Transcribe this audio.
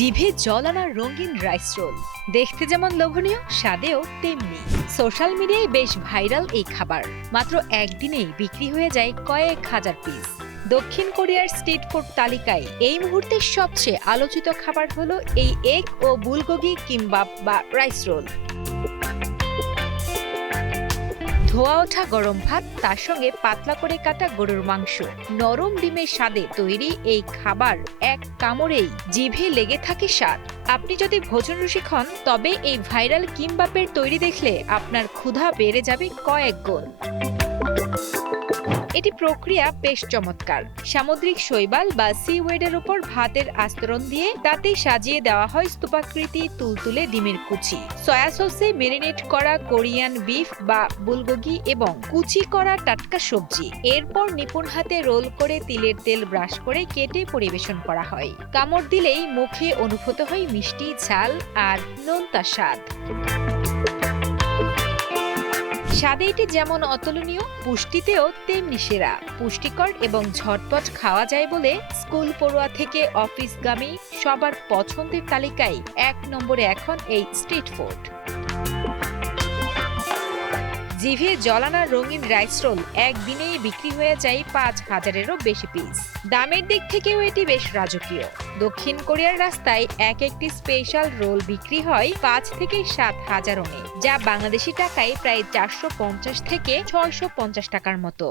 জিভে জল আনা রঙিন রাইস রোল দেখতে যেমন লোভনীয়, স্বাদেও তেমনি। সোশ্যাল মিডিয়ায় বেশ ভাইরাল এই খাবার মাত্র একদিনেই বিক্রি হয়ে যায় কয়েক হাজার পিস। দক্ষিণ কোরিয়ার স্ট্রিট ফুড তালিকায় এই মুহূর্তে সবচেয়ে আলোচিত খাবার হলো এই এগ ও বুলগোগি কিম্বাব বা রাইস রোল। ধোয়া ওঠা গরম ভাত, তার সঙ্গে পাতলা করে কাটা গরুর মাংস, নরম ডিমের স্বাদে তৈরি এই খাবার এক কামড়েই জিভে লেগে থাকে স্বাদ। আপনি যদি ভোজন রসিক হন তবে এই ভাইরাল কিমবাবের তৈরি দেখলে আপনার ক্ষুধা বেড়ে যাবে কয়েক গুণ। এটি প্রক্রিয়া বেশ চমৎকার। সামুদ্রিক শৈবাল বা সিওয়েডের উপর ভাতের আস্তরণ দিয়ে তাতে সাজিয়ে দেওয়া হয় স্তূপাকৃতি তুলতুলে ডিমের কুচি, সয়া সসে মেরিনেট করা কোরিয়ান বিফ বা বুলগোগি এবং কুচি করা টাটকা সবজি। এরপর নিপুণ হাতে রোল করে তিলের তেল ব্রাশ করে কেটে পরিবেশন করা হয়। কামড় দিলেই মুখে অনুভূত হয় মিষ্টি, ঝাল আর নোনতা স্বাদ। স্বাদে এটি যেমন অতুলনীয়, পুষ্টিতেও তেমনি সেরা। পুষ্টিকর এবং ঝটপট খাওয়া যায় বলে স্কুল পড়ুয়া থেকে অফিসগামী সবার পছন্দের তালিকায় ১ নম্বরে এখন এই স্ট্রিট ফুড। জিভে জলানা রঙিন রাইস রোল একদিনেই বিক্রি হয়ে যায় ৫,০০০-এরও বেশি পিস। দামের দিক থেকেও এটি বেশ রাজকীয়। দক্ষিণ কোরিয়ার রাস্তায় একটি স্পেশাল রোল বিক্রি হয় ৫ থেকে ৭,০০০ ওনে, যা বাংলাদেশি টাকায় প্রায় ৪৫০ থেকে ৬৫০ টাকার মতো।